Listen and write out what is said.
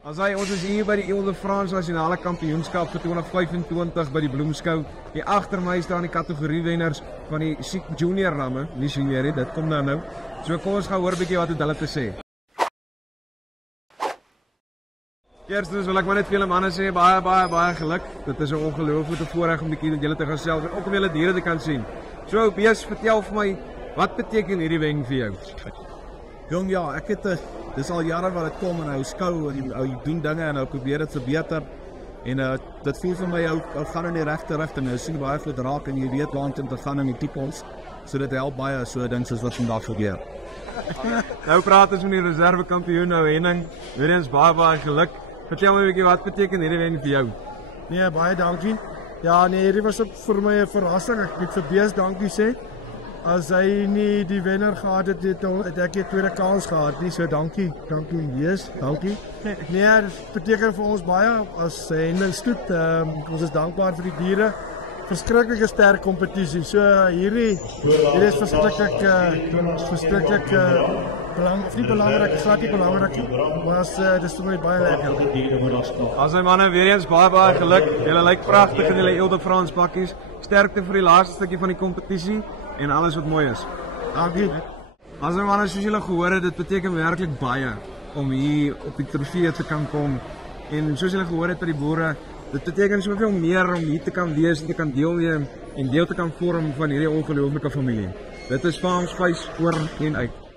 Ons is hier by die Ile de France Nasionale Kampioenskap vir 2025 by die Bloemskou. Hier agter my staan die kategoriewenners van die junior ramme, nie senior nie, dit kom nou. So kom ons gaan hoor 'n bietjie wat het hulle te sê. Eerstens wil ek maar net vir julle manne sê baie geluk. Dit is 'n ongelooflike voorreg om bietjie met julle te gesels en ook om julle diere te kan sien. So Bees, vertel vir my, wat beteken hierdie wen vir jou? Jong, ja, ek het dis al jare wat dit kom en hy skou en hy doen dinge en hy probeer dit verbeter. En dit voel vir my ou gaan in die regte rigting. Jy sien baie vlot raak en jy weet waarheen te gaan in die toekoms. So dit help baie so ding soos wat vandag gebeur. Nou praat ons met die reservekampioen nou Henning. Weer eens baie geluk. Vertel my 'n bietjie, wat beteken hierdie wen vir jou? Nee, baie dankie. Ja, nee, hierdie was ook vir my 'n verrassing. Ek moet vir Bees dankie sê. As hy nie die wenner gehad het, het ek die tweede kans gehad nie. So dankie Bees, dankie. Nee, dit beteken vir ons baie as Henning Stoet. Ons is dankbaar vir die diere. Verskriklike sterk kompetisie. So hierdie is verskriklik belangrik, glad nie belangrik nie. Maar dis vir my baie lekker. As my manne weer eens baie geluk. Julle lyk pragtig in julle Ile de France pakkies. Sterkte vir die laaste stukkie van die kompetisie en alles wat mooi is. Dankie. As my manne, soos julle gehoor het, dit beteken werklik baie om hier op die trofee te kan kom. En soos julle gehoor het by die boere, dit beteken soveel meer om hier te kan wees en te kan deelneem en deel te kan vorm van hierdie ongelooflike familie. Dit is Farms Vleis oor en uit.